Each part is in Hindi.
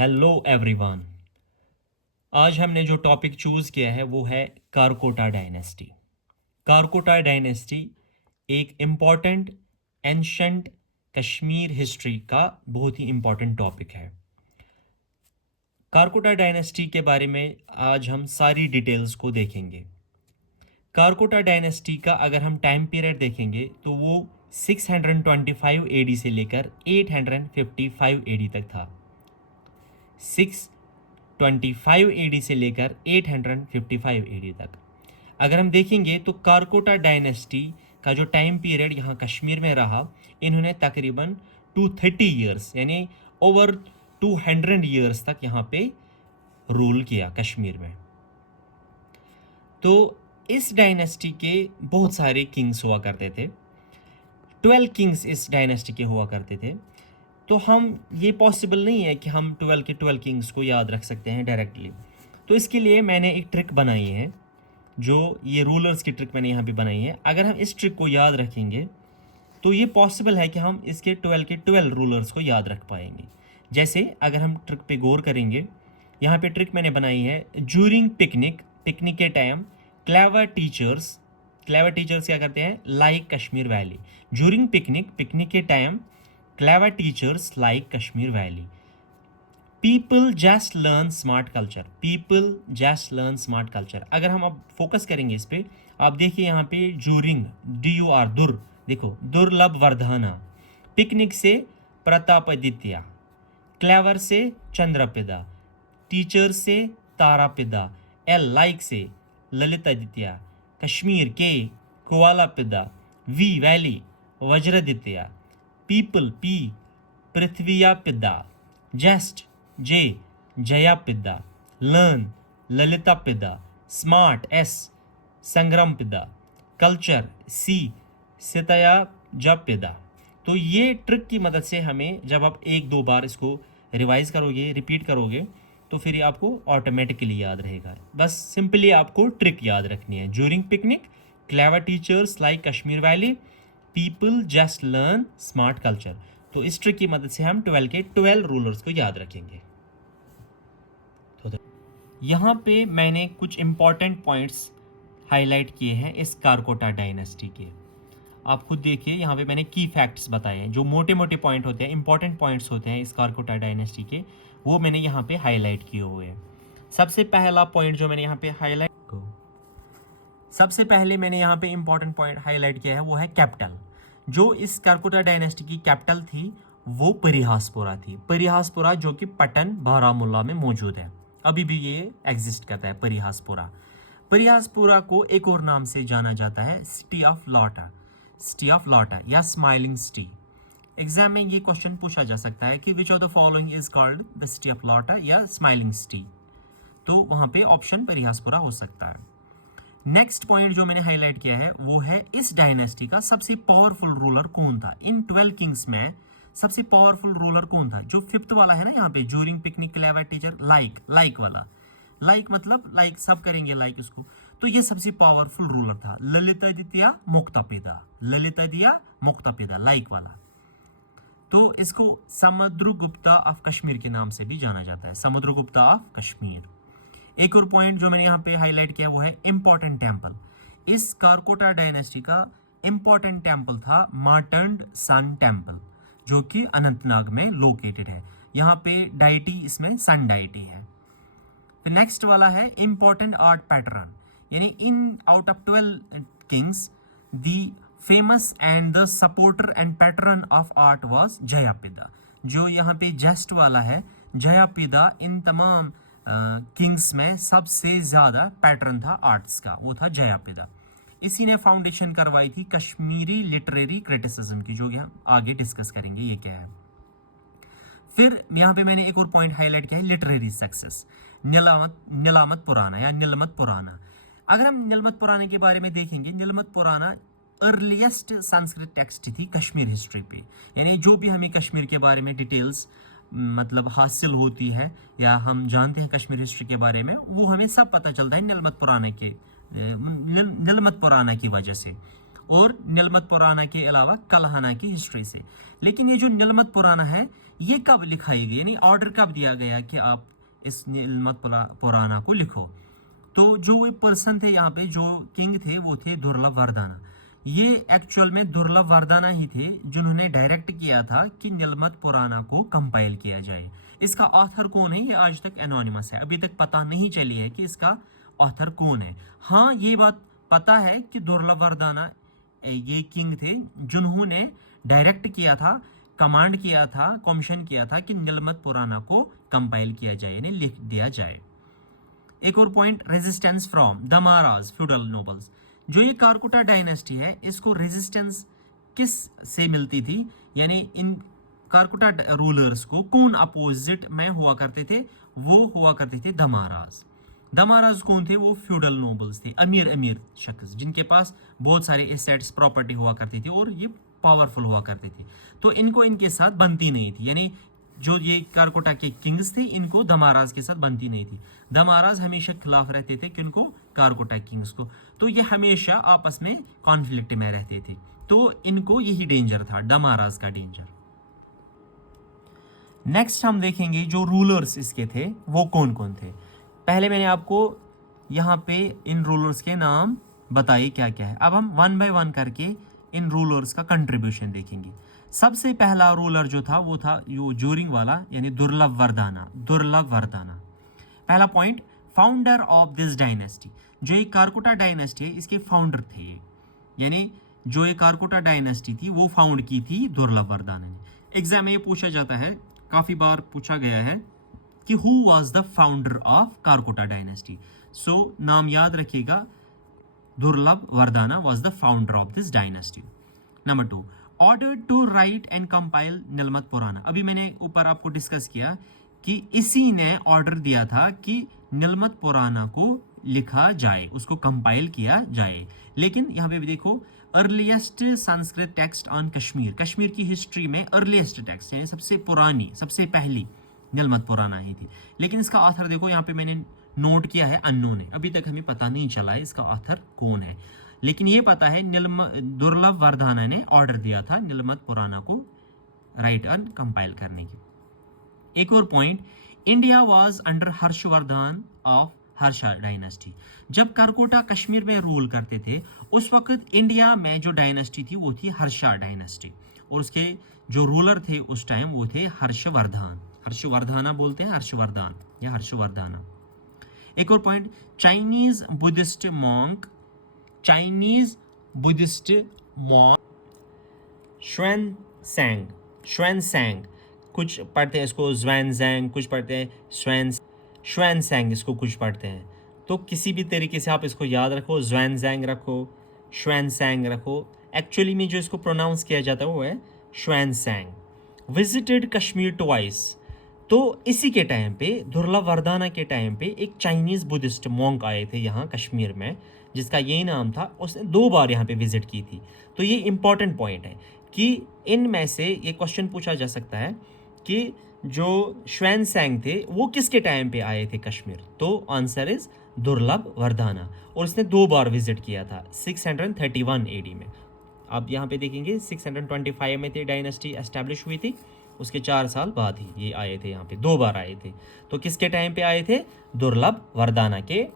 Hello everyone. आज हमने जो टॉपिक चूज़ किया है वो है कारकोटा डायनेस्टी। कारकोटा डायनेस्टी एक इम्पॉर्टेंट एंशंट कश्मीर हिस्ट्री का बहुत ही इम्पॉर्टेंट टॉपिक है। कारकोटा डायनेस्टी के बारे में आज हम सारी डिटेल्स को देखेंगे। कारकोटा डायनेस्टी का अगर हम टाइम पीरियड देखेंगे तो वो 625 एडी से लेकर 855 एडी तक था। 625 एडी से लेकर 855 एडी तक अगर हम देखेंगे तो कारकोटा डायनेस्टी का जो टाइम पीरियड यहाँ कश्मीर में रहा, इन्होंने तकरीबन 230 ईयर्स यानी ओवर 200 ईयर्स तक यहाँ पे रूल किया कश्मीर में। तो इस डायनेस्टी के बहुत सारे किंग्स हुआ करते थे। 12 किंग्स इस डायनेस्टी के हुआ करते थे। तो हम ये पॉसिबल नहीं है कि हम 12 के 12 किंग्स को याद रख सकते हैं डायरेक्टली। तो इसके लिए मैंने एक ट्रिक बनाई है, जो ये रूलर्स की ट्रिक मैंने यहाँ पे बनाई है। अगर हम इस ट्रिक को याद रखेंगे तो ये पॉसिबल है कि हम इसके 12 के 12 रूलर्स को याद रख पाएंगे। जैसे अगर हम ट्रिक पे गौर करेंगे, यहाँ पे ट्रिक मैंने बनाई है, ज्यूरिंग पिकनिक के टाइम क्लेवर टीचर्स क्या करते हैं, like Kashmir valley. During picnic के time clever teachers like Kashmir valley. People just learn smart culture. अगर हम अब फोकस करेंगे इस पे, आप देखिए यहाँ पे ज्यूरिंग DUR दुर, देखो दुर्लभ वर्धना, पिकनिक से प्रतापदित्य, क्लेवर से चंद्रपिदा, टीचर से तारापिदा, लाइक से ललितादित्य, कश्मीर के Kuvalayapida, valley Vajraditya, people Prithivyapida, just Jayapida, learn Lalitapida, smart Sangramapida, culture Sitayajapida. तो ये ट्रिक की मदद से हमें जब आप एक दो बार इसको रिवाइज करोगे, रिपीट करोगे, तो फिर ये आपको ऑटोमेटिकली याद रहेगा। बस सिंपली आपको ट्रिक याद रखनी है। During picnic clever teachers like Kashmir valley, people just learn smart culture. तो इस ट्रिक की मदद से हम 12 के 12 रूलर्स को याद रखेंगे। तो यहाँ पे मैंने कुछ इंपॉर्टेंट पॉइंट्स हाईलाइट किए हैं इस कारकोटा डायनेस्टी के। आप खुद देखिए, यहाँ पे मैंने की फैक्ट्स बताए हैं, जो मोटे मोटे पॉइंट होते हैं, इंपॉर्टेंट पॉइंट्स होते हैं इस कारकोटा डायनेस्टी के, वो मैंने यहाँ पे हाईलाइट किए हुए हैं। सबसे पहला पॉइंट जो मैंने यहाँ पे सबसे पहले मैंने यहाँ पे इंपॉर्टेंट पॉइंट हाईलाइट किया है वो है कैपिटल। जो इस कारकोटा डायनेस्टी की कैपिटल थी वो परिहासपुरा थी। परिहासपुरा जो कि पटन बारामुल्ला में मौजूद है, अभी भी ये एग्जिस्ट करता है परिहासपुरा। परिहासपुरा को एक और नाम से जाना जाता है सिटी ऑफ लॉटा या स्माइलिंग सिटी। एग्जाम में ये क्वेश्चन पूछा जा सकता है कि which of the following is called the city of lotus या स्माइलिंग सिटी, तो वहां पे ऑप्शन परिहासपुरा हो सकता है। नेक्स्ट पॉइंट जो मैंने हाईलाइट किया है वो है, इस डायनेस्टी का सबसे पावरफुल रूलर कौन था। इन 12 किंग्स में सबसे पावरफुल रूलर कौन था। जो 5th वाला है ना यहाँ पे, during picnic clever teacher like वाला, लाइक मतलब लाइक सब करेंगे लाइक उसको, तो ये सबसे पावरफुल रूलर था ललितादित्य मुक्तापिदा लाइक वाला। तो इसको समुद्रगुप्ता ऑफ कश्मीर के नाम से भी जाना जाता है, समुद्रगुप्ता ऑफ कश्मीर। एक और पॉइंट जो मैंने यहाँ पे हाईलाइट किया वो है इंपॉर्टेंट टेम्पल। इस कारकोटा डायनेस्टी का इंपॉर्टेंट टेम्पल था मार्टंड सन टेम्पल, जो कि अनंतनाग में लोकेटेड है। यहाँ पे डाइटी, इसमें सन डाइटी है। तो नेक्स्ट वाला है इंपॉर्टेंट आर्ट पैटर्न, यानी in out of 12 kings the famous and the supporter and pattern of art was Jayapida. जो यहाँ पे जस्ट वाला है जयापिदा, इन तमाम किंग्स में सबसे ज्यादा पैटर्न था आर्ट्स का, वो था जयापिदा। इसी ने फाउंडेशन करवाई थी कश्मीरी लिटरेरी क्रिटिसिज्म की, जो यहाँ आगे डिस्कस करेंगे ये क्या है। फिर यहाँ पे मैंने एक और पॉइंट हाईलाइट किया है, लिटरेरी सक्सेस, नीलामत पुराना। अगर हम नीलमत पुराना के बारे में देखेंगे, नीलमत पुराना अर्लीस्ट संस्कृत टेक्स्ट थी कश्मीर हिस्ट्री पे, यानी जो भी हमें कश्मीर के बारे में डिटेल्स मतलब हासिल होती है या हम जानते हैं कश्मीर हिस्ट्री के बारे में, वो हमें सब पता चलता है नीलमत पुराना की वजह से, और नीलमत पुराना के अलावा कलहना की हिस्ट्री से। लेकिन ये जो नीलमत पुराना है ये कब लिखाई गई, यानी ऑर्डर कब दिया गया कि आप इस निलमत पुराना को लिखो। तो जो ये पर्सन थे यहाँ पे, जो किंग थे, वो थे दुर्लभ वर्दाना। ये एक्चुअल में दुर्लभ वर्दाना ही थे जिन्होंने डायरेक्ट किया था कि निलमत पुराना को कंपाइल किया जाए। इसका ऑथर कौन है ये आज तक एनोनिमस है, अभी तक पता नहीं चली है कि इसका ऑथर कौन है। हाँ, ये बात पता है कि दुर्लभ वर्दाना ये किंग थे जिन्होंने डायरेक्ट किया था, कमांड किया था, कमीशन किया था कि निलमत पुराना को कंपाइल किया जाए, यानी लिख दिया जाए। एक और point, resistance from the Maharaj feudal nobles. जो ये कारकुटा डायनेस्टी है, इसको रेजिस्टेंस किस से मिलती थी, यानी इन कारकुटा रूलर्स को कौन अपोजिट में हुआ करते थे, वो हुआ करते थे द महाराज। द महाराज कौन थे, वो फ्यूडल नोबल्स थे, अमीर अमीर शख्स जिनके पास बहुत सारे एसेट्स प्रॉपर्टी हुआ करती थी और ये पावरफुल हुआ करते थे। तो इनको इनके साथ बनती नहीं थी, यानी जो ये कारकोटा के किंग्स थे, इनको द महाराज के साथ बनती नहीं थी। द महाराज हमेशा खिलाफ रहते थे किनको, कारकोटा किंग्स को। तो ये हमेशा आपस में कॉन्फ्लिक्ट में रहते थे। तो इनको यही डेंजर था, द महाराज का डेंजर। नेक्स्ट हम देखेंगे जो रूलर्स इसके थे वो कौन कौन थे। पहले मैंने आपको यहाँ पे इन रूलर्स के नाम बताए क्या क्या है। अब हम वन बाय वन करके इन रूलर्स का कंट्रीब्यूशन देखेंगे। सबसे पहला रूलर जो था वो था यो जोरिंग वाला, यानी दुर्लभ वर्दाना। दुर्लभ वर्दाना पहला point, founder of this dynasty. जो ये कारकोटा डायनेस्टी है, इसके फाउंडर थे ये, यानी जो ये कारकोटा डायनेस्टी थी वो फाउंड की थी दुर्लभ वर्दाना ने। एग्जाम में ये पूछा जाता है, काफ़ी बार पूछा गया है कि who was the founder of Karkota dynasty. So नाम याद रखिएगा, Durlabha Vardhana was the founder of this dynasty. Number 2, order to write and compile Nilamata Purana. अभी मैंने ऊपर आपको डिस्कस किया कि इसी ने ऑर्डर दिया था कि निलमत पुराना को लिखा जाए, उसको कंपाइल किया जाए। लेकिन यहाँ पे भी देखो, earliest Sanskrit text on Kashmir, Kashmir की हिस्ट्री में अर्लीस्ट टेक्स्ट यानी सबसे पुरानी, सबसे पहली निलमत पुराना ही थी। लेकिन इसका ऑथर देखो यहाँ पे मैंने नोट किया है अननोन है, अभी तक हमें पता नहीं चला है इसका ऑथर कौन है। लेकिन ये पता है दुर्लभ वर्दाना ने ऑर्डर दिया था निलमत पुराना को राइट एंड कंपाइल करने की। एक और point, India was under Harshvardhan of Harsha dynasty. जब कारकोटा कश्मीर में रूल करते थे उस वक्त इंडिया में जो डायनेस्टी थी वो थी हर्षा डायनेस्टी, और उसके जो रूलर थे उस टाइम वो थे हर्षवर्धन। हर्षवर्धना बोलते हैं, हर्षवर्धन या हर्षवर्धना। एक और point, Chinese Buddhist monk, Chinese Buddhist monk Xuanzang, Xuanzang कुछ पढ़ते हैं इसको ज़्वेनज़ैंग, कुछ पढ़ते हैं श्वेनसेंग, इसको कुछ पढ़ते हैं। तो किसी भी तरीके से आप इसको याद रखो, ज़्वेनज़ैंग रखो, श्वेनसेंग रखो। एक्चुअली में जो इसको प्रोनाउंस किया जाता है वो है श्वेनसेंग। Visited Kashmir twice. तो इसी के टाइम पे, दुर्लभ वर्दाना के टाइम पे, एक चाइनीज़ बुद्धिस्ट मॉन्क आए थे यहाँ कश्मीर में जिसका यही नाम था। उसने 2 बार यहाँ पे विजिट की थी। तो ये इंपॉर्टेंट पॉइंट है कि इनमें से ये क्वेश्चन पूछा जा सकता है कि जो श्वेनसेंग थे वो किसके टाइम पे आए थे कश्मीर। तो आंसर इज दुर्लभ वर्दाना, और उसने 2 बार विजिट किया था 631 AD में। आप यहाँ पे देखेंगे 625 में थी डायनेस्टी एस्टेब्लिश हुई थी, उसके 4 साल बाद ही ये आए थे यहाँ पे, 2 बार आए थे। तो किसके टाइम पे आए थे, दुर्लभ वर्दाना के।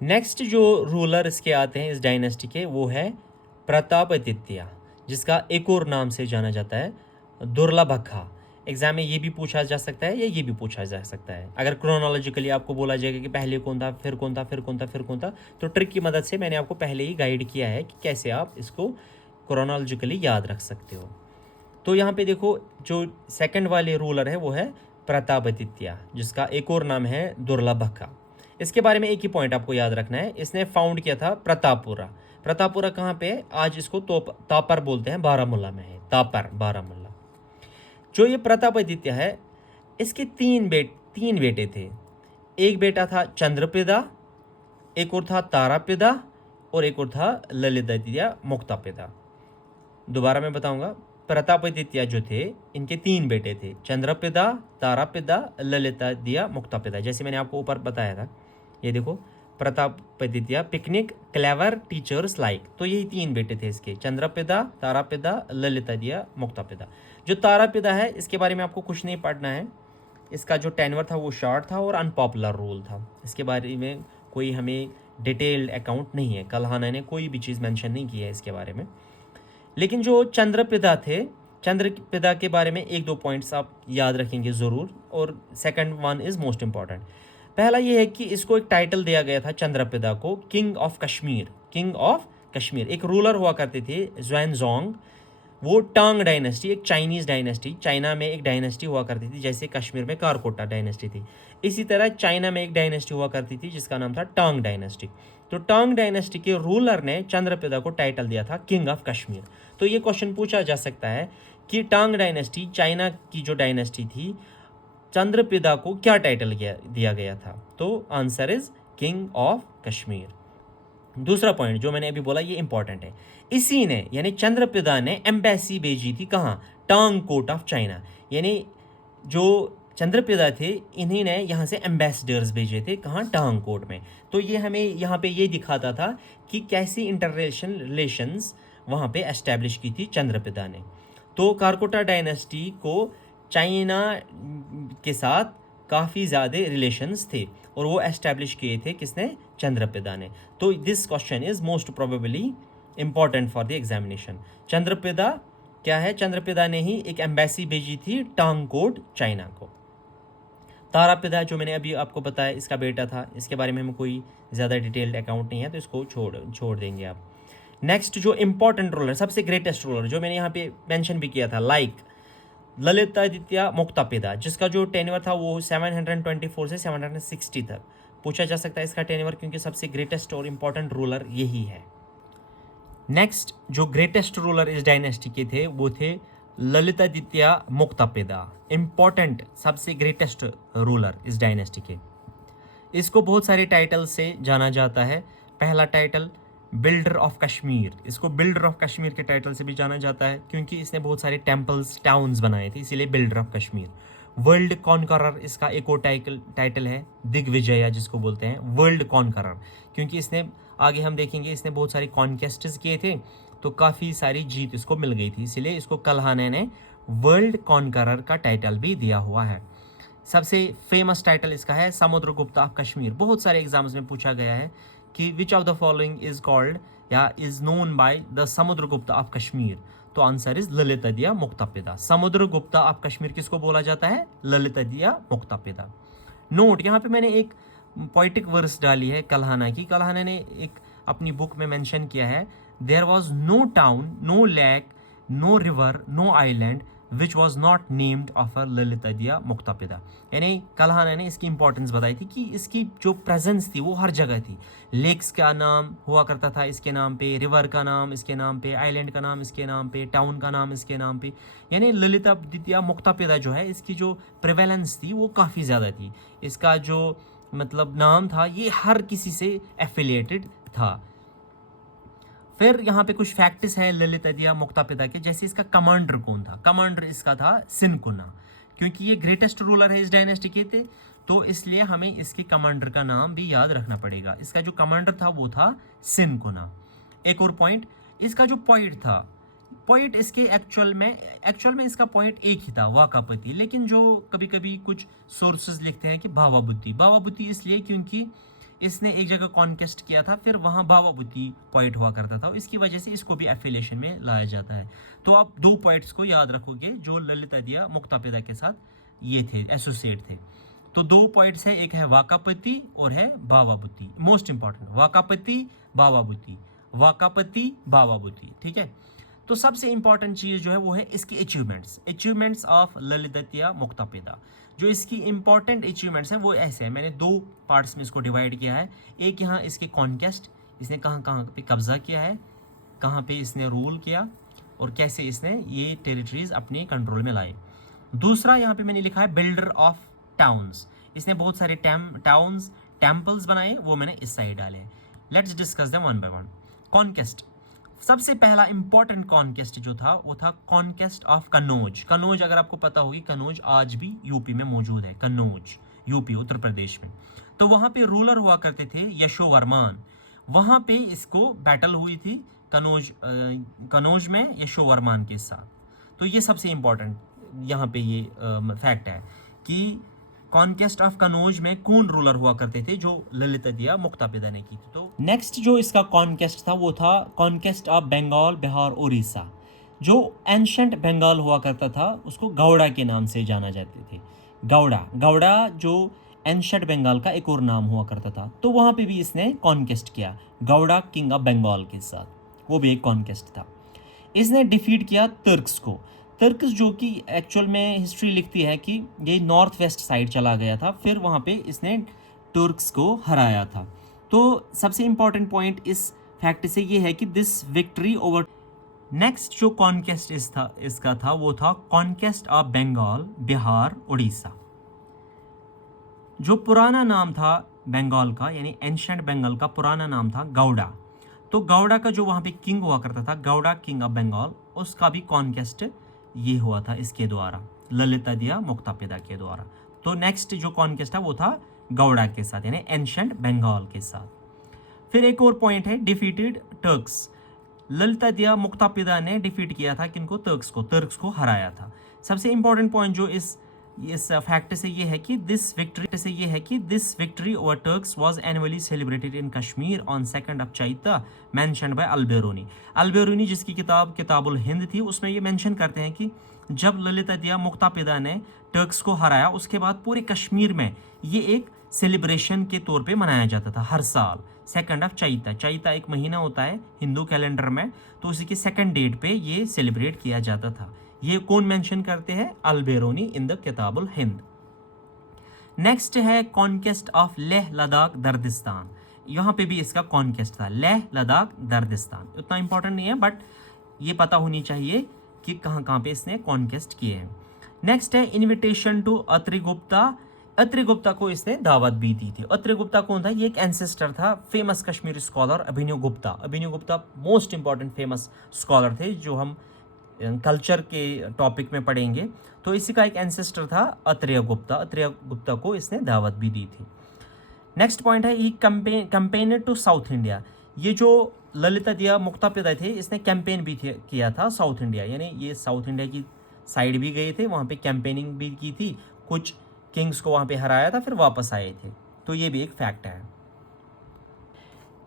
नेक्स्ट जो रूलर इसके आते हैं इस डायनेस्टी के वो है प्रतापदित्य, जिसका एक और नाम से जाना जाता है दुर्लभखा। एग्जाम में ये भी पूछा जा सकता है या ये भी पूछा जा सकता है। अगर क्रोनोलॉजिकली आपको बोला जाएगा कि पहले कौन था, फिर कौन था, फिर कौन था, फिर कौन था, तो ट्रिक की मदद से मैंने आपको पहले ही गाइड किया है कि कैसे आप इसको क्रोनोलॉजिकली याद रख सकते हो। तो यहाँ पे देखो, जो सेकंड वाले रूलर है वो है प्रतापदित्य, जिसका एक और नाम है दुर्लभखा। इसके बारे में एक ही पॉइंट आपको याद रखना है, इसने फाउंड किया था प्रतापपुरा। प्रतापपुरा कहाँ पे है, आज इसको तापर बोलते हैं, बारामूला में है, तापर बारामूला। जो ये प्रतापदित्य है, इसके 3 बेटे थे। एक बेटा था चंद्रपिदा, एक और था तारापिदा, और एक और था ललितादित्य मुक्तापिदा। दोबारा मैं बताऊंगा, प्रतापदित्य जो थे इनके 3 बेटे थे, चंद्रपिदा, तारापिदा, ललितादित्य मुक्तापिदा। जैसे मैंने आपको ऊपर बताया था, ये देखो प्रतापदित्य, पिकनिक, क्लेवर, टीचर्स लाइक। तो यही 3 बेटे थे इसके, चंद्रपिदा, तारापिदा, ललितदिया, मुक्तापिदा। जो तारापिदा है इसके बारे में आपको कुछ नहीं पढ़ना है, इसका जो टेन्योर था वो शॉर्ट था और अनपॉपुलर रूल था। इसके बारे में कोई हमें डिटेल्ड अकाउंट नहीं है, कल्हाना ने कोई भी चीज़ मेंशन नहीं की है इसके बारे में। लेकिन जो चंद्रपिदा थे, चंद्रपिदा के बारे में 1-2 पॉइंट्स आप याद रखेंगे ज़रूर, और second one is most important. पहला ये है कि इसको एक टाइटल दिया गया था चंद्रपिदा को, king of Kashmir. King of Kashmir एक रूलर हुआ करते थे ज़ुएनज़ोंग, वो टांग डायनेस्टी, एक चाइनीज़ डायनेस्टी, चाइना में एक डायनेस्टी हुआ करती थी, जैसे कश्मीर में कारकोटा डायनेस्टी थी, इसी तरह चाइना में एक डायनेस्टी हुआ करती थी जिसका नाम था टांग डायनेस्टी। तो टांग डायनेस्टी के रूलर ने चंद्रपिदा को टाइटल दिया था किंग ऑफ कश्मीर। तो ये क्वेश्चन पूछा जा सकता है कि टांग डायनेस्टी, चाइना की जो डायनेस्टी थी, चंद्रपिदा को क्या टाइटल दिया गया था? तो answer is king of Kashmir. दूसरा पॉइंट जो मैंने अभी बोला ये इंपॉर्टेंट है, इसी ने यानी चंद्रपिदा ने एम्बेसी भेजी थी कहाँ? टांग कोट ऑफ चाइना। यानी जो चंद्रपिदा थे इन्हीं ने यहाँ से एम्बेसडर्स भेजे थे कहाँ? टांग कोट में। तो ये हमें यहाँ पे ये दिखाता था कि कैसी इंटरनेशनल रिलेशंस वहाँ पे एस्टेब्लिश की थी चंद्रपिदा ने। तो कारकोटा डायनेस्टी को चाइना के साथ काफ़ी ज़्यादा रिलेशंस थे और वो एस्टेब्लिश किए थे किसने? चंद्रपिदा ने। तो this question is most probably important for the examination. Chandrapida क्या है? चंद्रपिदा ने ही एक एम्बेसी भेजी थी टांगकोट चाइना को। तारापिदा जो मैंने अभी आपको बताया इसका बेटा था, इसके बारे में हमें कोई ज़्यादा डिटेल्ड अकाउंट नहीं है तो इसको छोड़ देंगे आप। नेक्स्ट जो इंपॉर्टेंट रूलर, सबसे ग्रेटेस्ट रूलर जो मैंने यहाँ पे मेंशन भी किया था, लाइक ललितादित्य मुक्तापिदा, जिसका जो टेन्योर था वो 724 से 760 तक पूछा जा सकता है इसका टेन्योर, क्योंकि सबसे ग्रेटेस्ट और इंपॉर्टेंट रूलर यही है। नेक्स्ट जो ग्रेटेस्ट रूलर इस डायनेस्टी के थे वो थे ललितादित्य मुक्तापिदा, इंपॉर्टेंट सबसे ग्रेटेस्ट रूलर इस डायनेस्टी के। इसको बहुत सारे टाइटल से जाना जाता है। पहला टाइटल बिल्डर ऑफ कश्मीर, इसको बिल्डर ऑफ कश्मीर के टाइटल से भी जाना जाता है क्योंकि इसने बहुत सारे टेम्पल्स, टाउन्स बनाए थे, इसीलिए builder of Kashmir. World conqueror इसका एक और टाइटल है, दिग्विजया जिसको बोलते हैं, वर्ल्ड कॉन्करर, क्योंकि इसने आगे हम देखेंगे इसने बहुत सारे कॉन्केस्ट्स किए थे तो काफ़ी सारी जीत इसको मिल गई थी, इसीलिए इसको कल्हाने ने वर्ल्ड कॉन्करर का टाइटल भी दिया हुआ है। सबसे फेमस टाइटल इसका है समुद्रगुप्त ऑफ कश्मीर। बहुत सारे एग्जाम्स में पूछा गया है कि which of the following is called या is known by the Samudragupta of Kashmir? तो answer is Lalitaditya Muktapida. Samudragupta of Kashmir किसको बोला जाता है? ललितादित्य मुक्तापिदा। नोट, यहाँ पे मैंने एक पोइटिक वर्स डाली है कल्हाना की। कल्हाना ने एक अपनी बुक में मेंशन किया है, there was no town, no lake, no river, no island which was not named of Lalitaditya Muktapida. यानी कल्हाना ने इसकी इंपॉर्टेंस बताई थी कि इसकी जो प्रेजेंस थी वो हर जगह थी। लेक्स का नाम हुआ करता था इसके नाम पे, रिवर का नाम इसके नाम पे, आइलैंड का नाम इसके नाम पे, टाउन का नाम इसके नाम पे। यानी ललितादित्य मुक्तापिदा जो है इसकी जो प्रिवेलेंस थी वो काफ़ी ज़्यादा थी। इसका जो मतलब नाम था ये हर किसी से एफिलिएटेड था। फिर यहाँ पे कुछ फैक्ट्स हैं ललितादित्य मुक्तापिदा के, जैसे इसका कमांडर कौन था? कमांडर इसका था सिनकुना, क्योंकि ये ग्रेटेस्ट रूलर है इस डायनेस्टी के थे तो इसलिए हमें इसके कमांडर का नाम भी याद रखना पड़ेगा। इसका जो कमांडर था वो था सिनकुना। एक और पॉइंट, इसका जो पॉइंट था, पॉइंट इसके एक्चुअल में इसका पॉइंट एक ही था, वाकापति, लेकिन जो कभी कभी कुछ सोर्सेज लिखते हैं कि भावाबुद्धि। भावाबुद्धि इसलिए क्योंकि इसने एक जगह कॉन्केस्ट किया था, फिर वहाँ भावाबुद्धि पॉइंट हुआ करता था, इसकी वजह से इसको भी एफिलिएशन में लाया जाता है। तो आप 2 पॉइंट्स को याद रखोगे जो ललितादित्य मुक्तापिदा के साथ ये थे, एसोसिएट थे। तो 2 पॉइंट्स है, एक है वाकापति और है भावाबुद्धि। मोस्ट इंपॉर्टेंट, वाकापति भावाबुद्धि, वाकापति भावाबुद्धि, ठीक है। तो सबसे इंपॉर्टेंट चीज़ जो है वो है इसकी अचीवमेंट्स ऑफ ललितादित्य मुक्तापिदा। जो इसकी इंपॉर्टेंट अचीवमेंट्स हैं वो ऐसे हैं, मैंने 2 पार्ट्स में इसको डिवाइड किया है। एक यहाँ इसके कॉन्केस्ट, इसने कहाँ कहाँ पे कब्जा किया है, कहाँ पे इसने रूल किया और कैसे इसने ये टेरिटरीज अपने कंट्रोल में लाए। दूसरा यहाँ पे मैंने लिखा है बिल्डर ऑफ टाउन्स, इसने बहुत सारे टाउन्स, टेम्पल्स बनाए, वो मैंने इस साइड डाले। Let's discuss them one by one. Conquest, सबसे पहला इंपॉर्टेंट कॉन्केस्ट जो था वो था कॉन्केस्ट ऑफ कन्नौज। कन्नौज अगर आपको पता होगी, कन्नौज आज भी यूपी में मौजूद है। कन्नौज यूपी उत्तर प्रदेश में। तो वहाँ पे रूलर हुआ करते थे यशोवर्मान, वहाँ पे इसको बैटल हुई थी कनौज में यशोवर्मान के साथ। तो ये सबसे इम्पोर्टेंट यहाँ पे ये फैक्ट है कि कॉन्केस्ट ऑफ कनौज में कौन रूलर हुआ करते थे, जो ललितादिया मुक्तापिदा ने की थी। तो नेक्स्ट जो इसका कॉन्केस्ट था वो था कॉन्केस्ट ऑफ बंगाल, बिहार, उड़ीसा। जो एंशंट बंगाल हुआ करता था उसको गौड़ा के नाम से जाना जाते थे। गौड़ा जो एंशंट बंगाल का एक और नाम हुआ करता था। तो वहाँ पे भी इसने कॉन्केस्ट किया गौड़ा किंग ऑफ बंगाल के साथ, वो भी एक कॉन्केस्ट था। इसने डिफीट किया तुर्क्स को। तुर्क्स जो कि एक्चुअल में हिस्ट्री लिखती है कि ये नॉर्थ वेस्ट साइड चला गया था, फिर वहाँ पे इसने तुर्क्स को हराया था। तो सबसे इम्पॉर्टेंट पॉइंट इस फैक्ट से ये है कि दिस विक्ट्री ओवर। नेक्स्ट जो कॉन्केस्ट इसका था वो था कॉन्केस्ट ऑफ बंगाल, बिहार, उड़ीसा। जो पुराना नाम था बंगाल का, यानी एंशंट बंगाल का पुराना नाम था गौड़ा। तो गौड़ा का जो वहाँ पे किंग हुआ करता था, गौड़ा किंग ऑफ बंगाल, उसका भी कॉन्केस्ट ये हुआ था इसके द्वारा, ललितादिया मुक्तापिदा के द्वारा। तो नेक्स्ट जो कॉन्केस्ट था वो था गौड़ा के साथ, यानी एंशंट बंगाल के साथ। फिर एक और पॉइंट है डिफीटेड टर्क्स। ललितादिया मुक्तापिदा ने डिफीट किया था किनको, तुर्क्स को हराया था। सबसे इंपॉर्टेंट पॉइंट जो इस फैक्ट से ये है कि this victory over Turks was annually celebrated in Kashmir on 2 Chaitra, mentioned by Alberuni जिसकी किताब किताबुल हिंद थी, उसमें ये मेंशन करते हैं कि जब ललितादिया मुक्तापिदा ने टर्क्स को हराया उसके बाद पूरे कश्मीर में ये एक सेलिब्रेशन के तौर पे मनाया जाता था हर साल 2 चैता। चैता एक महीना होता है हिंदू कैलेंडर में, तो उसी की 2 डेट पे ये सेलिब्रेट किया जाता था। ये कौन मेंशन करते हैं, Alberuni in the किताबुल Hind. Next है कॉन्केस्ट ऑफ लेह लद्दाख दर्दिस्तान। यहाँ पे भी इसका कॉन्केस्ट था, लेह लद्दाख दर्दिस्तान। उतना इंपॉर्टेंट नहीं है बट ये पता होनी चाहिए कि कहाँ कहाँ पे इसने कॉन्केस्ट किए हैं। नेक्स्ट है इन्विटेशन टू अत्रि गुप्ता को इसने दावत भी दी थी। अत्रि गुप्ता कौन था, ये एक एंसेस्टर था famous Kashmiri scholar Abhinav Gupta most important famous scholar थे जो हम कल्चर के टॉपिक में पढ़ेंगे। तो इसी का एक एंसेस्टर था अत्रेय गुप्ता को इसने दावत भी दी थी। नेक्स्ट पॉइंट है ही कैंपेन टू साउथ इंडिया। ये जो ललितादिया मुक्तापिदा थे इसने कैंपेन भी किया था साउथ इंडिया, यानी ये साउथ इंडिया की साइड भी गए थे, वहाँ पे कैंपेनिंग भी की थी, कुछ किंग्स को वहाँ पे हराया था, फिर वापस आए थे। तो ये भी एक फैक्ट है।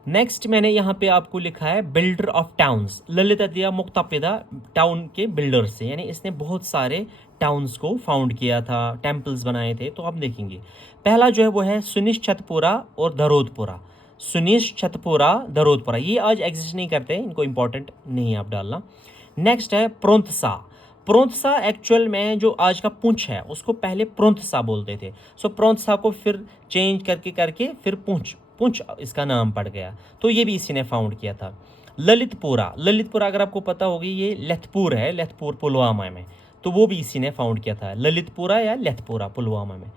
नेक्स्ट मैंने यहाँ पे आपको लिखा है बिल्डर ऑफ टाउन्स। ललितादिया मुक्तापिदा टाउन के बिल्डर से, यानी इसने बहुत सारे टाउन्स को फाउंड किया था, टेम्पल्स बनाए थे। तो हम देखेंगे पहला जो है वो है सुनिश्चतपुरा और दरोदपुरा। ये आज एग्जिस्ट नहीं करते, इनको इंपॉर्टेंट नहीं है आप डालना। नेक्स्ट है प्रोंथसा एक्चुअल में जो आज का पुंछ है उसको पहले प्रोंथसा बोलते थे। सो प्रोंथसा को फिर चेंज करके फिर पुंछ इसका नाम पड़ गया। तो ये भी इसी ने फाउंड किया था। ललितपुरा अगर आपको पता होगी ये लेथपुर है, लेथपुर पुलवामा में, तो वो भी इसी ने फाउंड किया था, ललितपुरा या लेथपुरा पुलवामा में।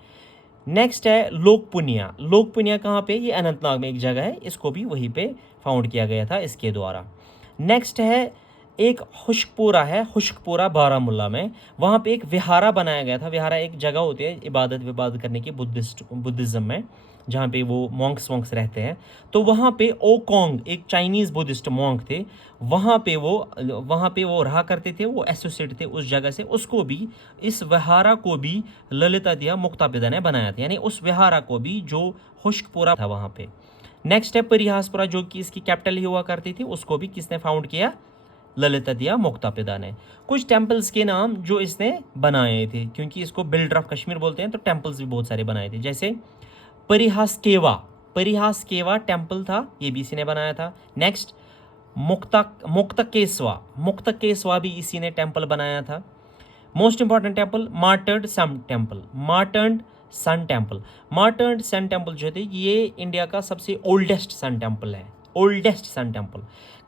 नेक्स्ट है लोकपुनिया कहाँ पे, ये अनंतनाग में एक जगह है, इसको भी वहीं पे फाउंड किया गया था इसके द्वारा। नेक्स्ट है एक हुश्कपुरा बारामुल्ला में, वहाँ पे एक विहारा बनाया गया था। विहारा एक जगह होती है इबादत करने की बुद्धिज़्म में, जहाँ पे वो मॉन्क्स रहते हैं। तो वहाँ पे ओकोंग एक चाइनीज़ बुद्धिस्ट मॉन्क थे, वहाँ पे वो रहा करते थे, वो एसोसिएट थे उस जगह से। उसको भी, इस विहारा को भी ललितादिया मुक्तापिदा ने बनाया था, यानी उस विहारा को भी जो हुश्कपुरा था वहाँ पे। नेक्स्ट है परिहासपुरा जो कि इसकी कैपिटल ही हुआ करती थी, उसको भी किसने फाउंड किया, ललितादिया मुक्तापिदा ने। कुछ टेम्पल्स के नाम जो इसने बनाए थे, क्योंकि इसको बिल्डर ऑफ कश्मीर बोलते हैं, तो टेम्पल्स भी बहुत सारे बनाए थे। जैसे परिहास केवा टेम्पल था, ये भी इसी ने बनाया था। नेक्स्ट मुक्तकेस्वा भी इसी ने टेम्पल बनाया था। Most important temple Martand sun temple जो थे ये इंडिया का सबसे ओल्डेस्ट सन टेम्पल है,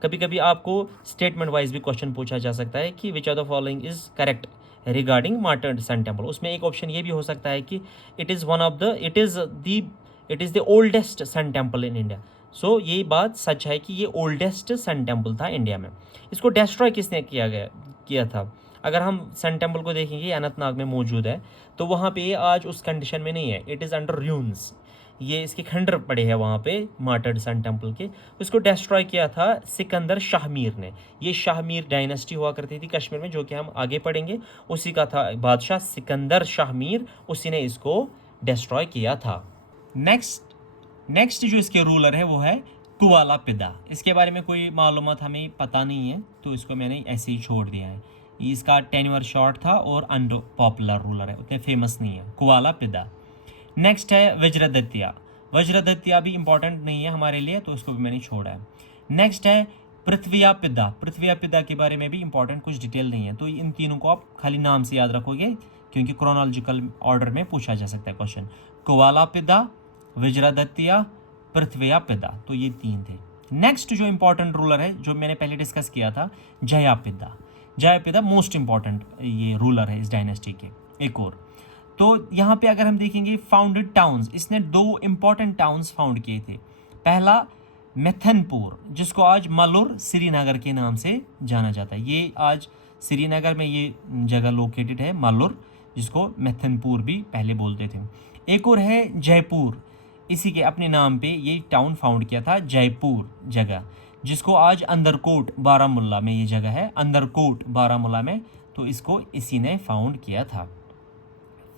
कभी कभी आपको स्टेटमेंट वाइज भी क्वेश्चन पूछा जा सकता है कि which of the following is correct regarding Martand sun temple. उसमें एक ऑप्शन ये भी हो सकता है कि it is the oldest sun temple in India. So ये बात सच है कि ये ओल्डेस्ट सन टेम्पल था इंडिया में। इसको डिस्ट्रॉय किसने किया था, अगर हम सन टेम्पल को देखेंगे अनंतनाग में मौजूद है, तो वहाँ पे आज उस कंडीशन में नहीं है, इट इज़ अंडर र्यून्स, ये इसके खंडर पड़े हैं वहाँ पे मार्टर्ड सन टेम्पल के। उसको डिस्ट्रॉय किया था सिकंदर शाहमीर ने। ये शाहमीर डायनेस्टी हुआ करती थी कश्मीर में, जो कि हम आगे पढ़ेंगे। उसी का था बादशाह सिकंदर शाहमीर, उसी ने इसको डिस्ट्रॉय किया था। नेक्स्ट जो इसके रूलर है वो है कुवाला पिदा। इसके बारे में कोई मालूमात हमें पता नहीं है, तो इसको मैंने ऐसे ही छोड़ दिया है। इसका टेन्योर शॉर्ट था और अनपॉपुलर रूलर है, उतने फेमस नहीं है, कुवाला पिदा। नेक्स्ट है वज्रदत्तिया। वज्रदत्तिया भी इंपॉर्टेंट नहीं है हमारे लिए, तो उसको भी मैंने छोड़ा है। नेक्स्ट है पृथ्विया पिदा। पृथ्विया पिदा के बारे में भी इंपॉर्टेंट कुछ डिटेल नहीं है, तो इन तीनों को आप खाली नाम से याद रखोगे, क्योंकि क्रोनोलॉजिकल ऑर्डर में पूछा जा सकता है क्वेश्चन। कुवाला पिदा, वज्रदत्तिया, पृथ्विया पिदा, तो ये तीन थे। नेक्स्ट जो इंपॉर्टेंट रूलर है, जो मैंने पहले डिस्कस किया था, जयापिदा। जयापिदा मोस्ट इंपॉर्टेंट ये रूलर है इस डायनेस्टी के। एक और तो यहाँ पे अगर हम देखेंगे फाउंडेड टाउन्स, इसने 2 इंपॉर्टेंट टाउन्स फाउंड किए थे। पहला मेथनपुर, जिसको आज मलुर श्रीनगर के नाम से जाना जाता है। ये आज श्रीनगर में ये जगह लोकेटेड है, मलुर, जिसको मेथनपुर भी पहले बोलते थे। एक और है जयपुर, इसी के अपने नाम पे ये टाउन फाउंड किया था, जयपुर जगह, जिसको आज अंदरकोट बारामुल्ला में ये जगह है, अंदरकोट बारामुल्ला में, तो इसको इसी ने फाउंड किया था।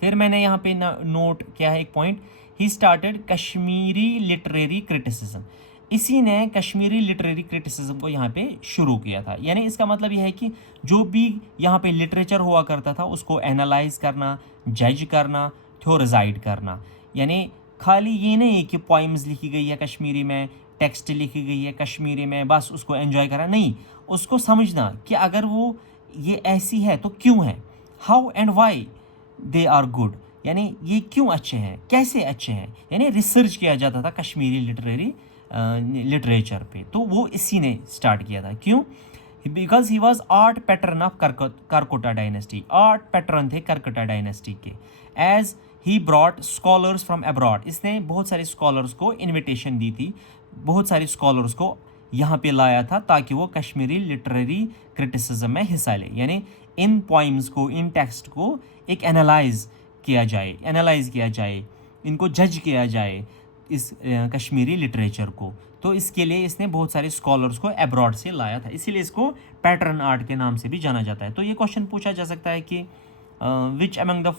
फिर मैंने यहाँ पे नोट किया है एक point, he started Kashmiri literary criticism. इसी ने कश्मीरी लिटरेरी क्रिटिसिज्म को यहाँ पे शुरू किया था। यानी इसका मतलब यह है कि जो भी यहाँ पे लिटरेचर हुआ करता था उसको एनालाइज करना, जज करना, थ्योरिजाइड करना। यानी खाली ये नहीं कि पोइम्स लिखी गई है कश्मीरी में, टेक्स्ट लिखी गई है कश्मीरी में, बस उसको एंजॉय करना, नहीं, उसको समझना कि अगर वो ये ऐसी है तो क्यों है, how and why they are good, यानी ये क्यों अच्छे हैं, कैसे अच्छे हैं। यानी रिसर्च किया जाता था कश्मीरी लिटरेचर पे, तो वो इसी ने स्टार्ट किया था। क्यों? Because he was art pattern of Karkota dynasty, art pattern थे करकोटा डायनेस्टी के। As he brought scholars from abroad, इसने बहुत सारे स्कॉलर्स को इनविटेशन दी थी, बहुत सारे स्कॉलर्स को यहाँ पे लाया था ताकि वो कश्मीरी लिटरेरी क्रिटिसिज्म में हिस्सा ले। यानी इन पोइम्स को, इन टेक्स्ट को एक एनालाइज किया जाए, इनको जज किया जाए, इस कश्मीरी लिटरेचर को। तो इसके लिए इसने बहुत सारे स्कॉलर्स को अब्रॉड से लाया था, इसीलिए इसको पैटर्न आर्ट के नाम से भी जाना जाता है। तो ये क्वेश्चन पूछा जा सकता है कि which among the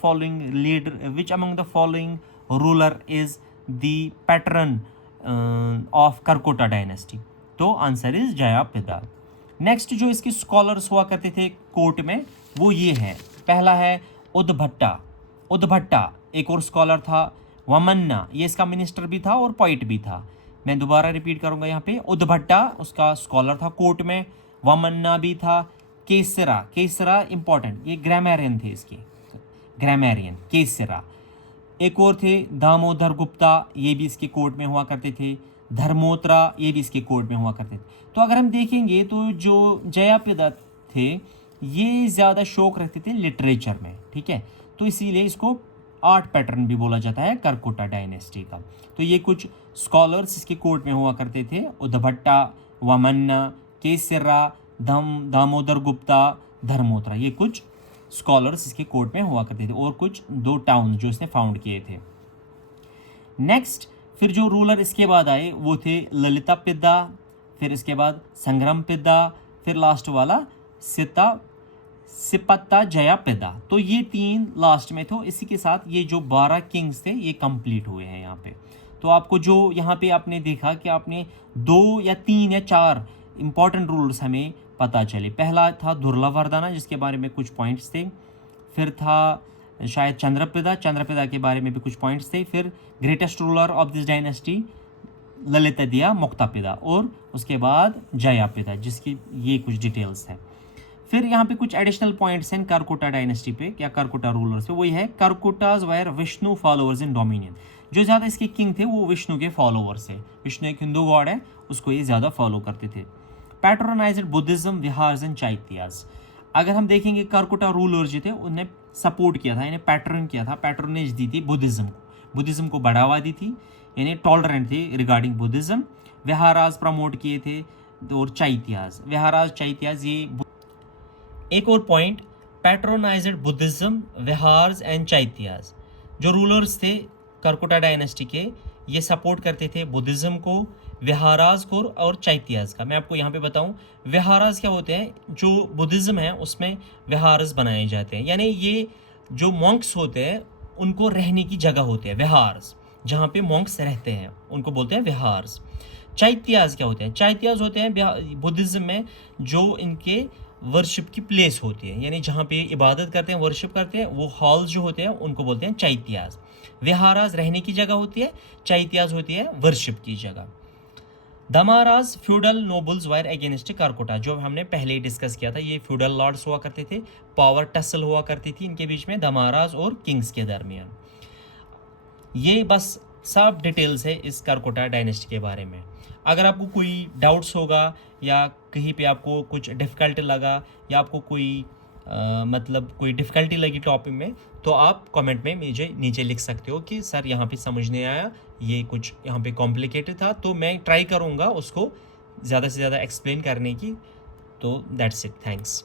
following ruler is the patron of Karkota dynasty? तो आंसर इज जयापिदा। नेक्स्ट जो इसके स्कॉलर्स हुआ करते थे कोर्ट में, वो ये है। पहला है उद्भट्टा, एक और स्कॉलर था। वमन्ना, ये इसका मिनिस्टर भी था और पोइट भी था। मैं दोबारा रिपीट करूंगा यहाँ पे, उद्भट्टा उसका स्कॉलर था कोर्ट में, वमन्ना भी था। केसरा इंपॉर्टेंट, ये ग्रामेरियन थे, इसके ग्रामेरियन केसरा। एक और थे दामोदर गुप्ता, ये भी इसके कोर्ट में हुआ करते थे। धर्मोत्रा, ये भी इसके कोर्ट में हुआ करते थे। तो अगर हम देखेंगे तो जो जयापिदा थे ये ज़्यादा शौक रखते थे लिटरेचर में, ठीक है, तो इसीलिए इसको आर्ट पैटर्न भी बोला जाता है करकोटा डायनेस्टी का। तो ये कुछ स्कॉलर्स इसके कोर्ट में हुआ करते थे, उद्भट्टा, वमन्ना, केसरा, दामोदर गुप्ता, धर्मोत्रा, ये कुछ स्कॉलर्स इसके कोर्ट में हुआ करते थे, और कुछ 2 टाउन जो इसने फाउंड किए थे। नेक्स्ट फिर जो रूलर इसके बाद आए वो थे ललिता पिद्दा, फिर इसके बाद संग्राम पिद्दा, फिर लास्ट वाला सिपत्ता जया पिद्दा। तो ये 3 लास्ट में थे। इसी के साथ ये जो 12 किंग्स थे ये कंप्लीट हुए हैं यहाँ पे। तो आपको जो यहाँ पे आपने देखा कि आपने 2 या 3 या 4 इंपॉर्टेंट रूल्स हमें पता चले। पहला था दुर्लभवर्धना, जिसके बारे में कुछ पॉइंट्स थे। फिर था शायद चंद्रपिदा के बारे में भी कुछ पॉइंट्स थे। फिर greatest ruler of this dynasty Lalitaditya Muktapida, और उसके बाद जयापिदा, जिसकी ये कुछ डिटेल्स हैं। फिर यहाँ पे कुछ एडिशनल पॉइंट्स हैं करकोटा डायनेस्टी पे या करकोटा रूलर्स पे। वही है करकोटाज वायर विष्णु फॉलोअर्स इन डोमिनियन। जो ज़्यादा इसके किंग थे वो विष्णु के फॉलोअर्स थे। विष्णु एक हिंदू गॉड है, उसको ये ज़्यादा फॉलो करते थे। Patronised Buddhism, विहार्स and चैत्यास। अगर हम देखेंगे करकोटा रूलर जो थे उन्हें सपोर्ट किया था, इन्हें पैटर्न किया था, पैट्रोनेज दी थी बुद्धिज्म को बढ़ावा दी थी, यानी टॉलरेंट थे रिगार्डिंग बुद्धिज्म। विहाराज प्रमोट किए थे, और चैत्यास, विहाराज चैत्यास। ये एक और पॉइंट, पैट्रोनाइज्ड बुद्धिज्म, विहार्स एंड चैत्यास। जो रूलर्स थे करकोटा डायनेस्टी के, ये सपोर्ट करते थे बुद्धिज्म को, विहारास को और चैत्यास का। मैं आपको यहाँ पे बताऊँ, विहारास क्या होते हैं, जो बुद्धिज्म है उसमें विहार्स बनाए जाते हैं, यानी ये जो मॉन्क्स होते हैं उनको रहने की जगह होते हैं विहार्स, जहाँ पे मॉन्क्स रहते हैं उनको बोलते हैं विहार्स। चैत्यास क्या होते हैं, चैत्यास होते हैं बुद्धिज्म में जो इनके वर्शिप की प्लेस होती है, यानी जहाँ पे इबादत करते हैं, वर्शिप करते हैं, वो हॉल्स जो होते हैं उनको बोलते हैं चैत्यास। विहारास रहने की जगह होती है, चैत्यास होती है वर्शिप की जगह। Damaras feudal nobles were against Karkota, जो हमने पहले ही डिस्कस किया था, ये फ्यूडल लॉर्ड्स हुआ करते थे, पावर टसल हुआ करती थी इनके बीच में, दमारास और किंग्स के दरमियान। ये बस सब डिटेल्स है इस करकोटा डायनेस्टी के बारे में। अगर आपको कोई डाउट्स होगा या कहीं पे आपको कुछ डिफ़िकल्ट लगा या आपको कोई मतलब कोई डिफ़िकल्टी लगी टॉपिक में, तो आप कमेंट में मुझे नीचे लिख सकते हो कि सर यहाँ पे समझ नहीं आया, ये कुछ यहाँ पे कॉम्प्लिकेटेड था, तो मैं ट्राई करूँगा उसको ज़्यादा से ज़्यादा एक्सप्लेन करने की। तो दैट्स इट, थैंक्स।